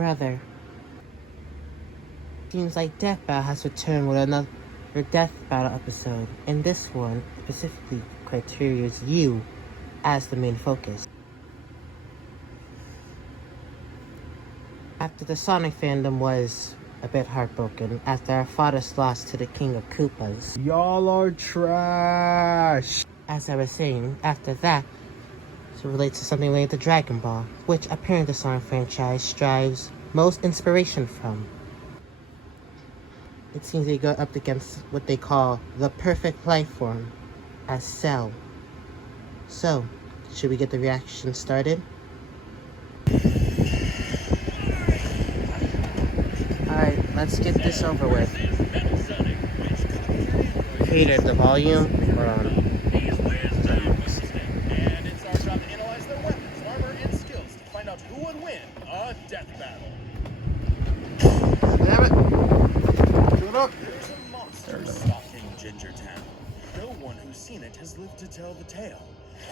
brother. Seems like Death Battle has returned with another Death Battle episode. In this one, specifically, Criteria's you as the main focus. After the Sonic fandom was a bit heartbroken after our father's loss to the King of Koopas. Y'all are trash! As I was saying, after that, to relate to something related to Dragon Ball, which apparently the Sonic franchise strives most inspiration from. It seems they go up against what they call the perfect life form as Cell. So, should we get the reaction started? Alright, let's get this over with. Cater the volume, we're on. And it's our job to analyze their weapons, armor, and skills to find out who would win a death battle. Damn it! Shut up! There's a monster stalking Ginger Town. No one who's seen it has lived to tell the tale.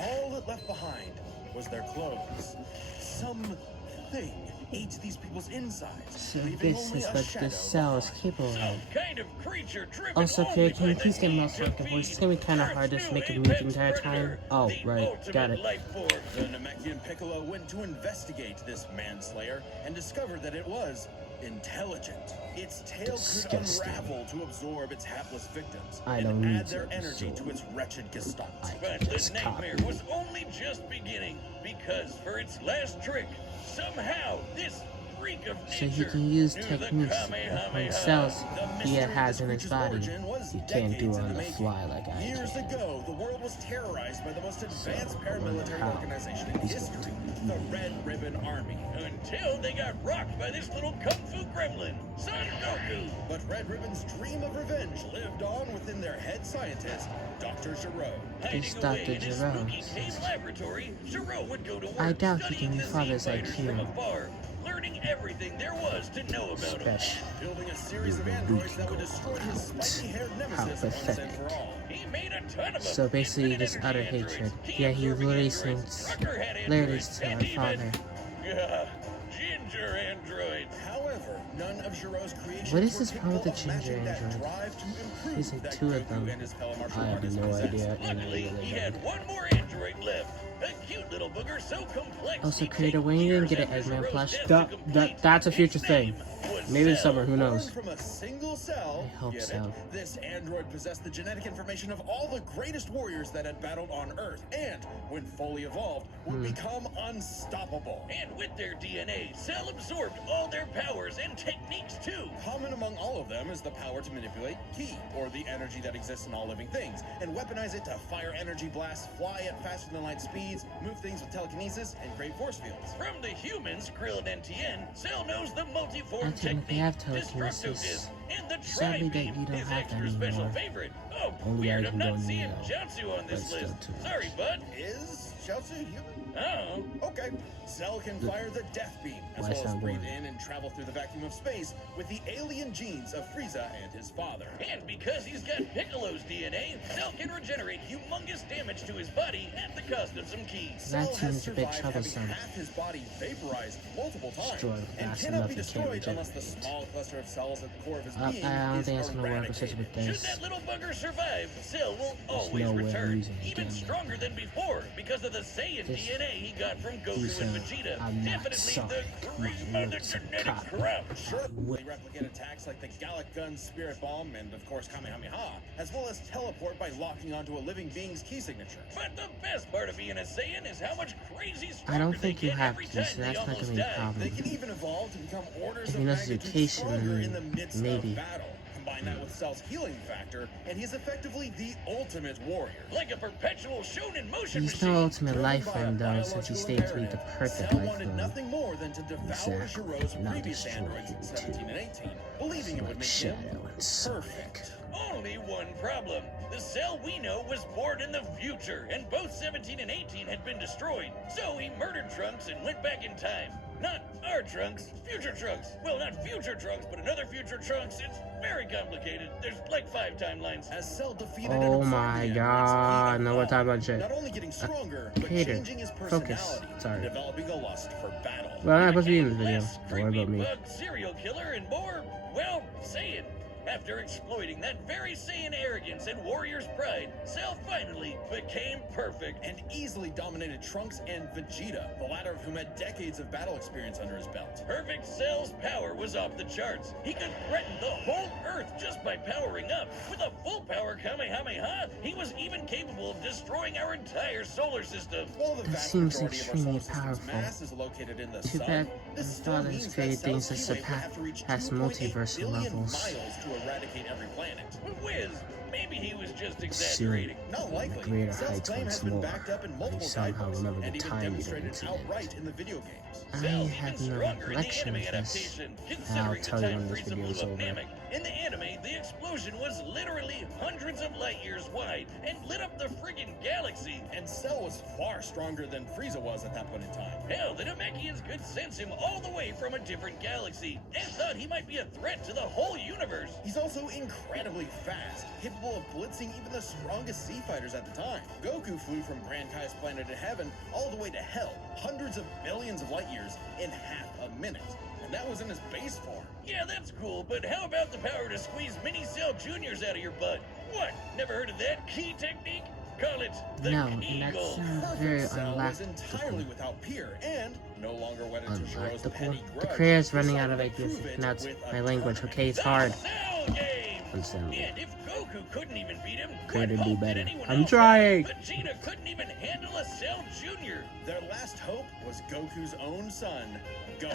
All it left behind was their clothes. Something ate these people's insides. So leaving this only is a what shadow this cell is behind. capable of. Kind of creature driven Also, only can you by please the get need mouse to like the voice? It's feed. gonna be kind of hard to Earth's make it new move the apex entire time. predator, Oh, the right, ultimate got it. life form. The Namekian Piccolo went to investigate this manslayer and discovered that it was intelligent. Its tail Disgusting. could unravel to absorb its hapless victims I and don't need add their to energy absorb. to its wretched gestalt. But the nightmare was only just beginning, because for its last trick, somehow this freak of So he nature can use knew the techniques Kamehameha. when cells The he mystery of has this in his creature's body. origin was He can't do decades it in on the the making. fly like I Years can. ago, the world was terrorized by the most advanced I wonder paramilitary how organization in he's history, going to the Red Ribbon Army. Until they got rocked by this little kung fu gremlin, Son Goku. But Red Ribbon's dream of revenge lived on within their head scientist, Dr. Gero. Hiding It's away Dr. in his Gero. spooky cave laboratory, Gero would go to work I doubt he studying can the father's Z-fighters IQ. from afar, learning everything there was to know about them. Special. Building a series of androids that would destroy his spiky-haired How nemesis once and pathetic. for all. He made a ton of them. So basically, Infinite this utter energy hatred. androids, Yeah, he key-absorbing literally androids, sings trucker hat lyrics androids, to and our even, father. ginger androids. However, none of Gero's creations What is were this problem with the capable of ginger matching that android? drive to improve There's like that two of Goku them. and his fellow martial I have artists no possessed. idea. Luckily, he had one more android left. A cute little booger so complex. Also, he'd Creator, take when you didn't years get an after Eggman Zero's plush, death that- to complete. that's a future His thing. name was Maybe this Cell. summer, who knows? Born from a single cell, I hope get so. it? This android possessed the genetic information of all the greatest warriors that had battled on Earth, and when fully evolved, would become unstoppable. And with their DNA, Cell absorbed all their powers and techniques too. Common among all of them is the power to manipulate Ki, or the energy that exists in all living things, and weaponize it to fire energy blasts, fly at faster than light speeds, move things with telekinesis, and create force fields. From the humans, Krillin and Tien, Cell knows the multiform I think they technique, have telekinesis. Destructosis, and the Sadly, that Tri-Beam, you don't his have that extra special anymore. favorite. Oh, Only I weird, can I'm go not seeing Neo, Jiatsu on but this still list. too much. Sorry, bud. Is Chaozu human? Oh. Okay. Cell can fire the Death Beam, as Why well as sound breathe boring? in and travel through the vacuum of space with the alien genes of Frieza and his father. And because he's got Piccolo's DNA, Cell can regenerate humongous damage to his body at the cost of some keys. That Cell has seems a bit survived having troublesome. half his body vaporized multiple times Destroyed and fast cannot enough be you can't destroyed regenerate. unless the small cluster of cells at the core of his I being don't is think it's gonna work with such a big eradicated. Should dice. that little bugger survive, Cell will There's always no way I'm return, using it even again. stronger than before, because of the Saiyan This DNA he got from Goku is, and Vegeta. I'm not Definitely sorry. the My cream of the lips are genetic cotton. crop. Sure, they replicate attacks like the Gallic Gun, Spirit Bomb, and of course Kamehameha, as well as teleport by locking onto a living being's key signature. But the best part of being a Saiyan is how much crazy I stronger don't they think you get have every to, time so they that's not almost gonna be a die. They problem. can even evolve to become orders If of he knows magnitude education, stronger in the midst maybe. of battle. Combine that with Cell's healing factor, and he's effectively the ultimate warrior. Like a perpetual shonen motion He's machine. no ultimate Driven life by a form though, since he biological stayed to be the imperative, perfect Cell life wanted form. nothing more than to devour Exactly. Gero's Not previous destroy androids, him, too. 17 and 18, believing it would Like make Shadow him and Sonic. perfect. Only one problem. The Cell we know was born in the future, and both 17 and 18 had been destroyed. So he murdered Trunks and went back in time. Not our Trunks, future Trunks. Well, not future Trunks, but another future Trunks. It's very complicated. There's like 5 timelines. As Cell defeated Oh and my absorbed the God, androids, no he more time evolved, on shit. not only getting stronger, but Peter, changing his focus. personality, Sorry. developing a lust for battle. Well, I'm not supposed to be in this Became video. less Don't worry about creepy me. bug serial killer and more, well, Saiyan. After exploiting that very Saiyan arrogance and warrior's pride, Cell finally became perfect. And easily dominated Trunks and Vegeta, the latter of whom had decades of battle experience under his belt. Perfect Cell's power was off the charts. He could threaten the whole Earth just by powering up. With a full power Kamehameha, he was even capable of destroying our entire solar system. While the That vast seems majority of our extremely solar system's powerful. mass is located in the Too sun, bad this my still father's means created that things Cell's that Q-Wave would have to reach surpass 2.8 multiversal billion levels. miles to eradicate every planet. Whiz, maybe he was just exaggerating. Not likely. Greater Cell's heights claim once has been more. backed up in I multiple somehow guidebooks remember the and even time demonstrated incident. outright in the video games. I Cell's have even no stronger in the recollection anime of this. adaptation, I'll considering the tell you time when this Frieza video is blew up over. Namek. In the anime, the explosion was literally hundreds of light years wide and lit up the friggin' galaxy. And Cell was far stronger than Frieza was at that point in time. Hell, the Namekians could sense him all the way from a different galaxy and thought he might be a threat to the whole universe. He's also incredibly fast, capable of blitzing even the strongest sea fighters at the time. Goku flew from Grand Kai's planet of heaven all the way to hell, hundreds of billions of light years in half a minute. And that was in his base form. Yeah, that's cool, but how about the power to squeeze mini Cell Juniors out of your butt? What? Never heard of that key technique? Call it the No, and that Eagle. sounds very Cell was entirely unlactable. without peer and no longer wedded to Shiro's Unlactable. petty The grudge. creator's running out Decided of to ideas. prove it Now it's with a my language, tournament. okay? It's The hard. Cell game! Understandable. And if Goku couldn't even beat him, Could what do hope better. did anyone I'm else trying. have? Vegeta couldn't even handle a Cell Junior. Their last hope was Goku's own son, Gohan.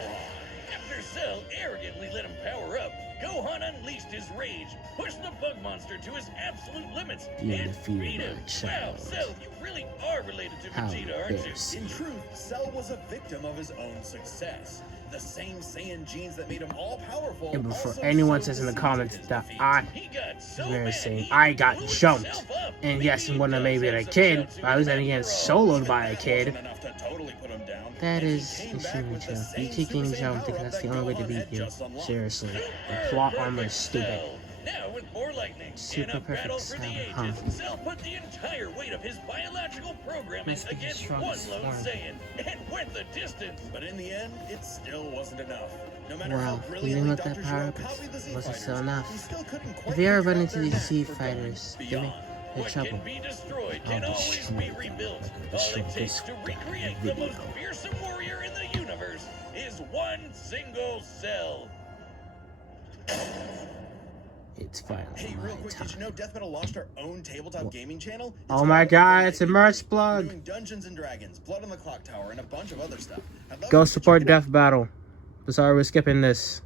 After Cell arrogantly let him power up, Gohan unleashed his rage, pushed the bug monster to his absolute limits, You and defeated beat him. my Wow, child. Cell, you really are related to How Vegeta, aren't you? embarrassing. In truth, Cell was a victim of his own success. The same Saiyan genes that made him all-powerful. And before also anyone sowed says in the seeds of comments his that defeat. I He got so very mad, saying he I got blew jumped. himself up. And yes, Maybe when I he maybe does a have some kid, shouts to I was him then again after all. soloed by a That kid. wasn't enough to totally put him down. That And he is came back extremely with the true. same You keep getting Super Saiyan jumped because power-up that's the that only way to Gohan beat had you. just unlocked. Seriously. The Super plot armor perfect is stupid. Cell. Now with more lightning Super in a perfect battle for the Cell, ages, huh? Cell put the entire weight of his biological programming Must be the against one strongest lone form. Saiyan and went the distance. But in the end, it still wasn't enough. No matter how Well, brilliantly even with Dr. that power Gero up, copied the Z wasn't fighters, still enough. he still couldn't If quite you ever figure run out into their these knack Z for going fighters, give me beyond. in What trouble. can be destroyed I'll can always destroy be you. rebuilt. I'll All destroy it takes this to goddamn recreate the most video. fearsome warrior in the universe is one single Cell. It's finally Hey, real my quick, did you time. know Death Metal launched our own tabletop gaming channel? Oh my god, it's a merch We're plug. doing Dungeons and Dragons, Blood on the Clock Tower, and a bunch of other stuff. I'd love Go to support check it out. Death Battle. Sorry, we're skipping this.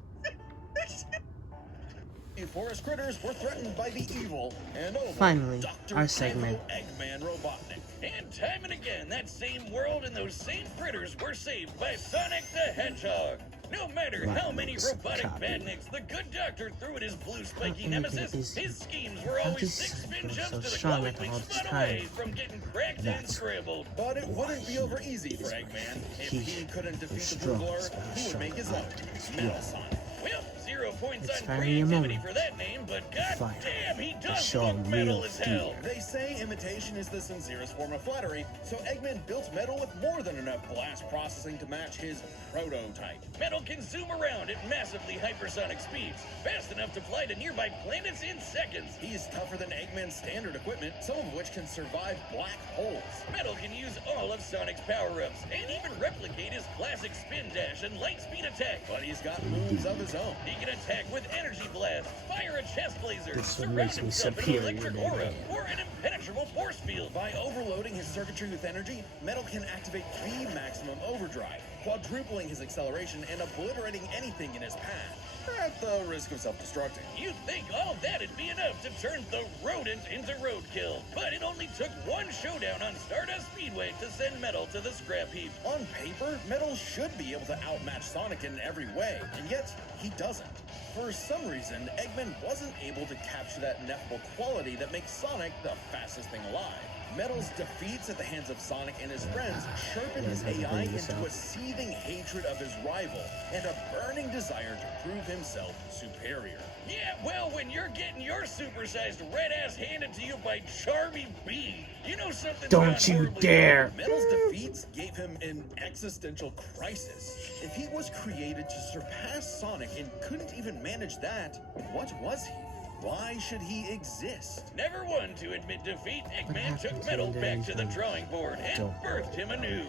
Forest critters were threatened by the evil and over Finally, Dr. our segment. Eggman Robotnik. And time and again, that same world and those same critters were saved by Sonic the Hedgehog. No matter how many Rivals robotic copy. badniks the good doctor threw at his blue spiky How nemesis, is- his schemes were how always does 6 spin Sonic jumps go to the so strong glowing after all wing this spun time? away from getting cracked and That's scrambled. But it why wouldn't be over easy for is Eggman. If he he couldn't defeat the strong, Blue Blur, so he would make his own. strong. Metal Yeah. Sonic. Well, 0 points It's on finally a creativity moment for that name, but god Fine. damn, he To does show look metal real as hell. fear. They say imitation is the sincerest form of flattery, so Eggman built Metal with more than enough blast processing to match his prototype. Metal can zoom around at massively hypersonic speeds, fast enough to fly to nearby planets in seconds. He's tougher than Eggman's standard equipment, some of which can survive black holes. Metal can use all of Sonic's power-ups, and even replicate his classic spin dash and light speed attack. But he's got moves of his own. He can attack with energy blast, fire a chest laser, This one surround makes me himself in an superior, electric baby. aura, or an impenetrable force field. By overloading his circuitry with energy, Metal can activate the maximum overdrive, quadrupling his acceleration and obliterating anything in his path, at the risk of self-destructing. You'd think all that'd be enough to turn the rodent into roadkill, but it only took one showdown on Stardust Speedway to send Metal to the scrap heap. On paper, Metal should be able to outmatch Sonic in every way, and yet he doesn't. For some reason, Eggman wasn't able to capture that ineffable quality that makes Sonic the fastest thing alive. Metal's defeats at the hands of Sonic and his friends sharpened his AI into a seething hatred of his rival and a burning desire to prove himself superior. Yeah, well, when you're getting your supersized red ass handed to you by Charmy B, you know something. Don't you dare! Metal's defeats gave him an existential crisis. If he was created to surpass Sonic and couldn't even manage that, what was he? Why should he exist? Never one to admit defeat, Eggman happened took to Metal him back to the then? drawing board and Don't birthed him anew.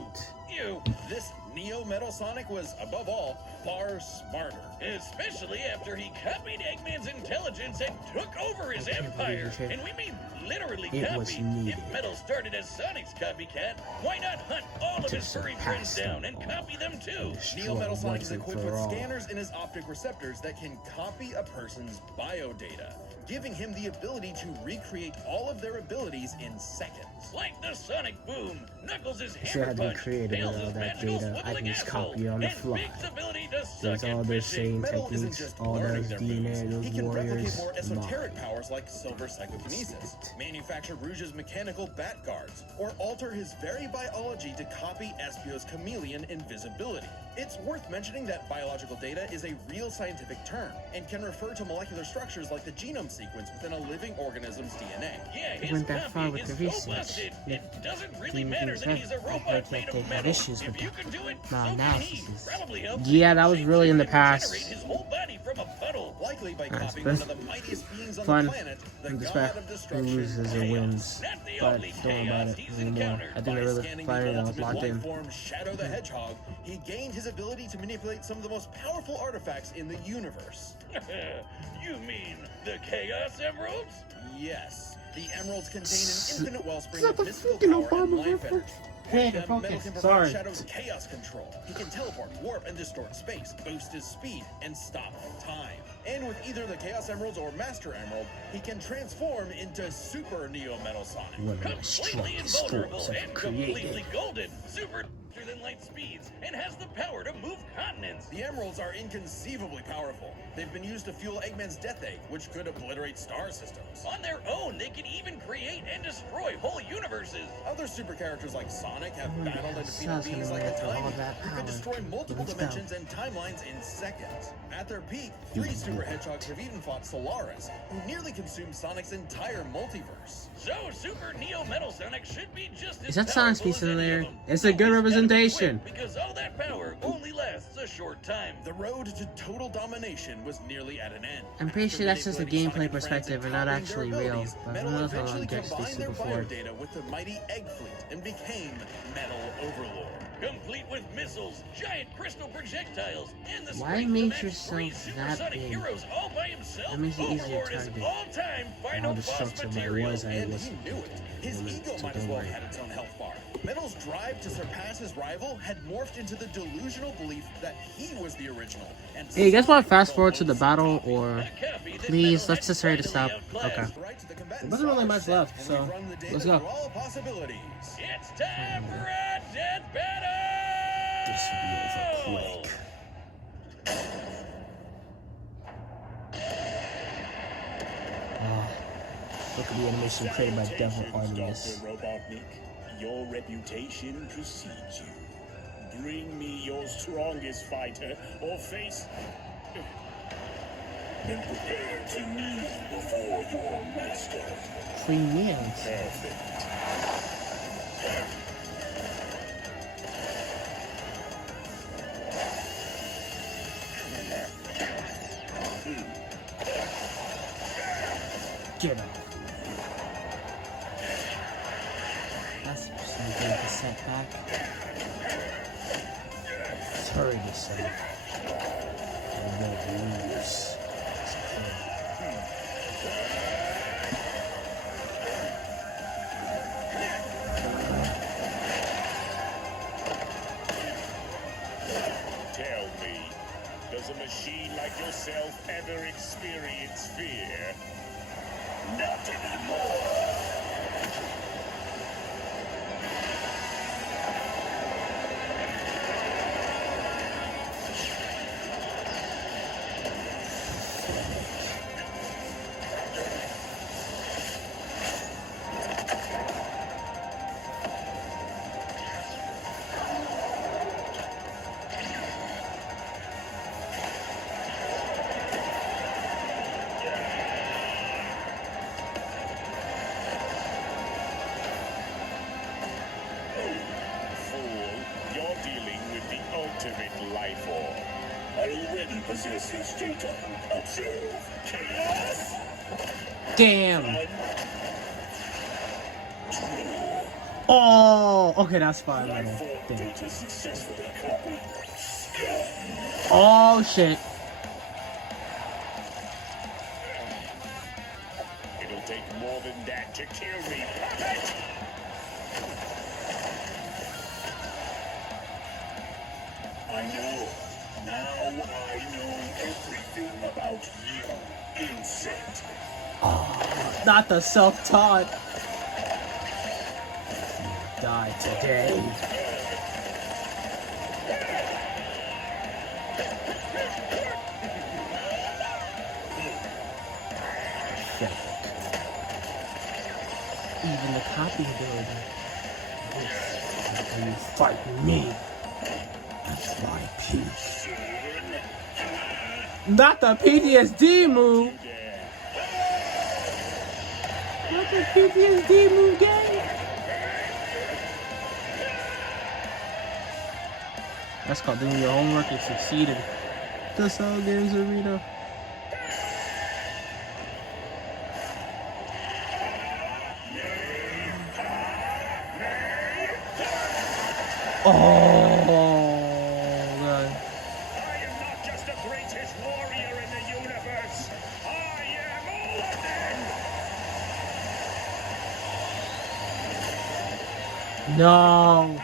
You, This Neo Metal Sonic was, above all, far smarter. especially after he copied Eggman's intelligence and took over his can't believe empire. you said And we mean literally it was copied. needed If Metal started as Sonic's copycat, why not hunt all of to his furry surpass friends down them and all. copy them too? Neo Destroy Metal Sonic once is and equipped for with all. scanners in his optic receptors that can copy a person's biodata, giving him the ability to recreate all of their abilities in seconds. Like the Sonic Boom, Knuckles' Should hammer have been punch, created with Tails' all that magical data. I can swiveling just asshole, copy it on the and fly. Big's ability to There's suck all at those fishing. same Metal isn't techniques, just all learning those their DNA, moves. He those can replicate warriors. more Nah. esoteric powers like silver psychokinesis, manufacture Rouge's mechanical bat guards, or alter his very biology to copy Espio's chameleon invisibility. It's worth mentioning that biological data is a real scientific term and can refer to molecular structures like the genome sequence within a living organism's DNA. Yeah, his went that far copy with is the so research. busted, Yeah. it doesn't really Even matter that said- he's a I heard robot that made they of had metal. issues If with you the can do it, so can he. analysis. Probably help Yeah, that was shape really in the and past. regenerate his whole body from a puddle. Likely by That's copying been one of the mightiest beings on fun the planet, the in this god fact of who destruction, loses or Chaos. wins. Not the But only don't worry about chaos it he's anymore. encountered. I think I By really scanning finally the I was ultimate locked life in. form Shadow the Hedgehog, he gained his ability to manipulate some of the most powerful artifacts in the universe. You mean the Chaos Emeralds? Yes, the emeralds contain an infinite wellspring Is that of the mystical fucking power and Obama life reference? energy. Hey, With them, focus. Metal can provide Sorry. Shadow's chaos control. He can teleport, warp, and distort space, boost his speed, and stop time. And with either the Chaos Emeralds or Master Emerald, he can transform into Super Neo Metal Sonic. One of the Completely strongest invulnerable forms and I've created. completely golden. Super faster than light speeds and has the power to move continents. The Emeralds are inconceivably powerful. They've been used to fuel Eggman's Death Egg, which could obliterate star systems. On their own, they can even create and destroy whole universes. Other super characters like Sonic have Oh, battled and yeah, defeated Sounds beings gonna like make the all Tiny, that who power. could destroy multiple Let's go. dimensions and timelines in seconds. At their peak, 3 Super Hedgehogs have even fought Solaris, who nearly consumed Sonic's entire multiverse. So Super Neo Metal Sonic should be just as Is that Sonic's powerful piece as in any there? of them. It's a good Always gotta be representation. quick, because all that power only lasts a short time. The road to total domination was nearly at an end. I'm pretty After sure that's just a manipulating gameplay Sonic and friends perspective and not copying their actually real, abilities, but Metal who knows how long eventually Jack's combined their before. biodata with the mighty Egg Fleet and became Metal Overlord. Complete with missiles, giant crystal projectiles, and the Why strength make to match yourself 3 that supersonic big? heroes all by himself. That makes it easier to Overlord is target. all-time How final the boss structure of my material. was And was. he knew it. His ego might as well have had its own health bar. Metal's drive to surpass his rival had morphed into the delusional belief that he was the original. And Hey, you guys want to Sonic fast forward to the was battle copy. or A copy that please? Metal Let's had just hurry to finally stop. outclassed. Okay. Right to the combatants There wasn't really are much set, left, and so we've run the data let's go. through all possibilities. It's time for a death battle! This will be over quick. Look at the animation created by Devil Artemis. Dr. Robotnik, your reputation precedes you. Bring me your strongest fighter, or face... And prepare to kneel before your master. Clean wheels. Perfect. Get off. That's something to set back. It's already set. I'm gonna lose. Tell me, does a machine like yourself ever experience fear? Not anymore. possess his data. Observe. Chaos. Damn. Oh, okay, that's fine. Life form Damn. data successfully copied. Oh shit. It'll take more than that to kill me, puppet! I know. Now I know everything about you, insect. Not the self-taught. Die today. Even the copy ability. When you fight me, that's my peace. Not the PTSD move. Not the PTSD move, gang. That's called doing your homework and succeeding. The Cell Games Arena. Oh, God. I am not just the greatest warrior in the universe. I am all of them. No.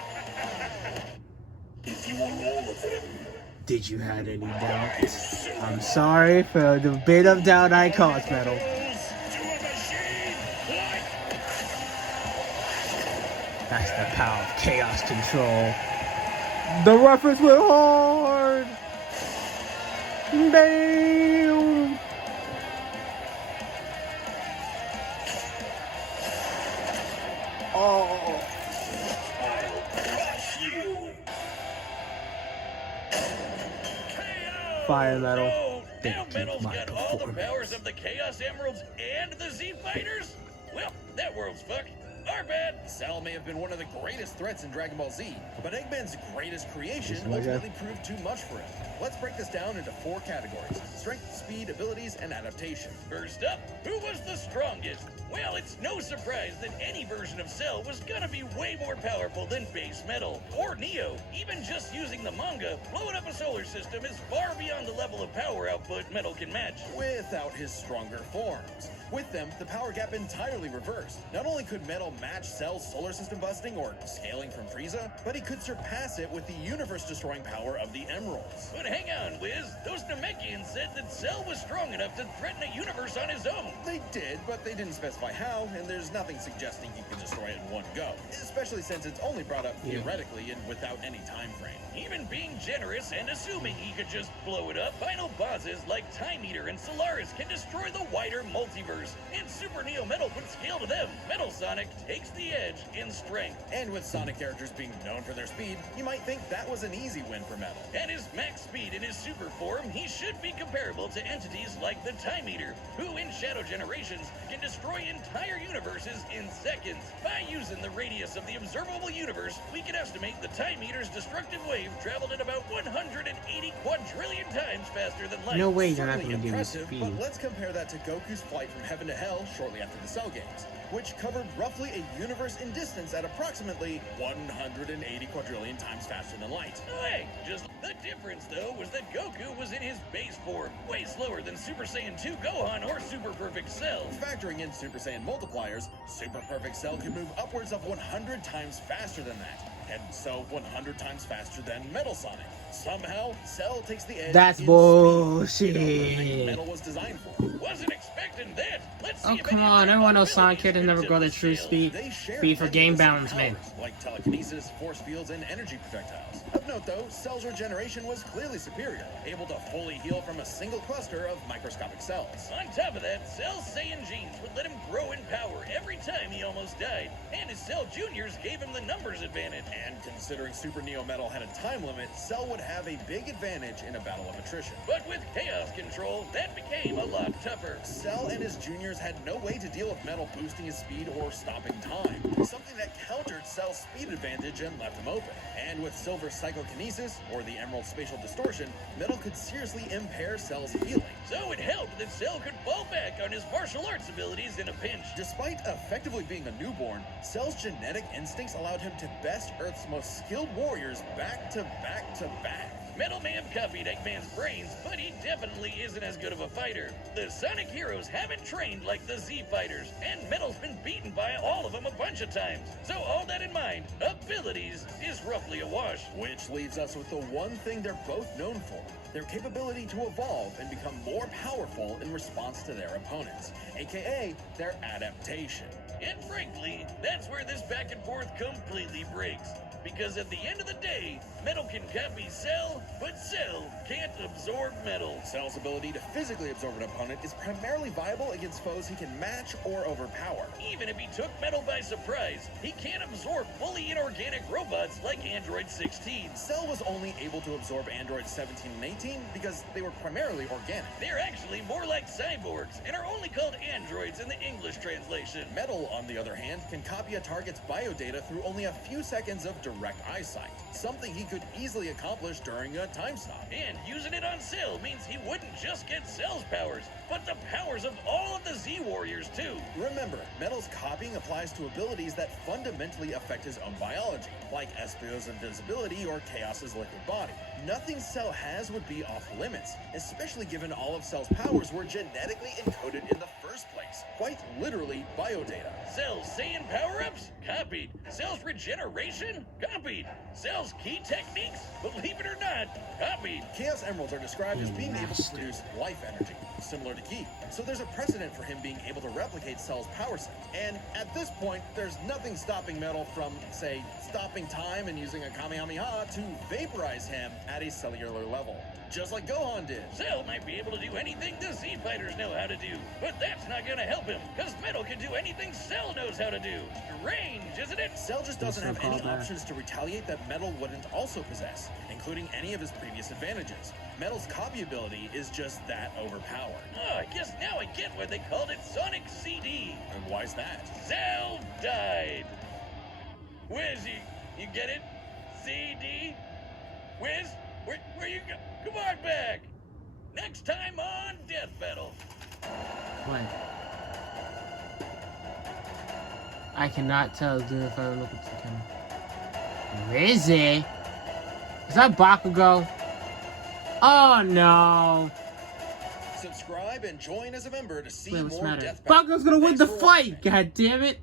If you are all of them, Did you have any doubts? I'm sorry for the bit of doubt I caused, Metal. to a machine like That's the power of chaos control. The reference went hard. Bam. Oh. I'll crush you. Fire Metal. Oh, now Thank you, Metal's my got all the performance. powers of the Chaos Emeralds and the Z Fighters? Well, that world's fucked. Our bad. Cell may have been one of the greatest threats in Dragon Ball Z, but Eggman's greatest creation This is my guy. ultimately proved too much for him. Let's break this down into 4 categories: strength, speed, abilities, and adaptation. First up, who was the strongest? Well, it's no surprise that any version of Cell was gonna be way more powerful than base Metal or Neo. Even just using the manga, blowing up a solar system is far beyond the level of power output Metal can match. Without his stronger forms. With them, the power gap entirely reversed. Not only could Metal match Cell's solar system busting or scaling from Frieza, but he could surpass it with the universe-destroying power of the Emeralds. But hang on, Wiz. Those Namekians said that Cell was strong enough to threaten a universe on his own. They did, but they didn't specify how, and there's nothing suggesting he can destroy it in one go. Especially since it's only brought up theoretically and without any time frame. Even being generous and assuming he could just blow it up, final bosses like Time Eater and Solaris can destroy the wider multiverse, and Super Neo Metal would scale to them. Metal Sonic takes the edge in strength. And with Sonic characters being known for their speed, you might think that was an easy win for Metal. At his max speed in his super form, he should be comparable to entities like the Time Eater, who in Shadow Generations can destroy entire universes in seconds. By using the radius of the observable universe, we can estimate the Time Eater's destructive wave traveled at about 180 quadrillion times faster than light. No way you're not Certainly going to give me impressive, speed. but let's compare that to Goku's flight from heaven to hell shortly after the Cell Games, which covered roughly a universe in distance at approximately 180 quadrillion times faster than light. Hey, just the difference though was that Goku was in his base form, way slower than Super Saiyan 2 Gohan or Super Perfect Cell. Factoring in Super Saiyan multipliers, Super Perfect Cell could move upwards of 100 times faster than that, and so 100 times faster than Metal Sonic. Somehow, Cell takes the edge. That's in bullshit. speed. Everything Metal was designed for. Wasn't expecting that. Let's see Oh, if come any of on. their Everyone knows Sonic abilities Kid never could grow their tip the true scale. speed. They share Speed for many game of the same balance, man. powers, like telekinesis, force fields, and energy projectiles. Of note, though, Cell's regeneration was clearly superior, able to fully heal from a single cluster of microscopic cells. On top of that, Cell's Saiyan genes would let him grow in power every time he almost died, and his Cell Juniors gave him the numbers advantage. And considering Super Neo Metal had a time limit, Cell would would have a big advantage in a battle of attrition. But with Chaos Control, that became a lot tougher. Cell and his juniors had no way to deal with Metal boosting his speed or stopping time, something that countered Cell's speed advantage and left him open. And with Silver's Psychokinesis, or the Emerald Spatial Distortion, Metal could seriously impair Cell's healing. So it helped that Cell could fall back on his martial arts abilities in a pinch. Despite effectively being a newborn, Cell's genetic instincts allowed him to best Earth's most skilled warriors back to back to back. Metal may have copied Eggman's brains, but he definitely isn't as good of a fighter. The Sonic heroes haven't trained like the Z fighters, and Metal's been beaten by all of them a bunch of times. So all that in mind, abilities is roughly a wash. Which leaves us with the one thing they're both known for, their capability to evolve and become more powerful in response to their opponents, aka their adaptation. And frankly, that's where this back and forth completely breaks. Because at the end of the day, Metal can copy Cell, but Cell can't absorb Metal. Cell's ability to physically absorb an opponent is primarily viable against foes he can match or overpower. Even if he took Metal by surprise, he can't absorb fully inorganic robots like Android 16. Cell was only able to absorb Android 17 and 18 because they were primarily organic. They're actually more like cyborgs and are only called androids in the English translation. Metal, on the other hand, can copy a target's biodata through only a few seconds of direct eyesight, something he could easily accomplish during a time stop. And using it on Cell means he wouldn't just get Cell's powers, but the powers of all of the Z Warriors too. Remember, Metal's copying applies to abilities that fundamentally affect his own biology, like Espio's invisibility or Chaos's liquid body. Nothing Cell has would be off limits, especially given all of Cell's powers were genetically encoded in the first place. Quite literally, biodata. Cell's Saiyan power-ups? Copied. Cell's regeneration? Copied. Cell's key techniques? Believe it or not, copied. Chaos Emeralds are described as being able to produce life energy, similar to Ki. So there's a precedent for him being able to replicate Cell's power set. And at this point, there's nothing stopping Metal from, say, stopping time and using a Kamehameha to vaporize him at a cellular level. Just like Gohan did. Cell might be able to do anything the Z fighters know how to do, but that's not gonna help him, because Metal can do anything Cell knows how to do. Strange, isn't it? Cell just doesn't have any options to retaliate that Metal wouldn't also possess, including any of his previous advantages. Metal's copy ability is just that overpowered. Oh, I guess now I get why they called it Sonic CD. And why's that? Cell died. Wiz, you get it? CD? Wiz, where you go? Come on back. Next time on Death Battle. What? I cannot tell, dude, if I look at the camera. Where is he? Is that Bakugo? Oh no! Subscribe and join as a member to see Wait, what's the more matter? Death Battle. Bakugo's gonna win Thanks the for fight! watching. God damn it!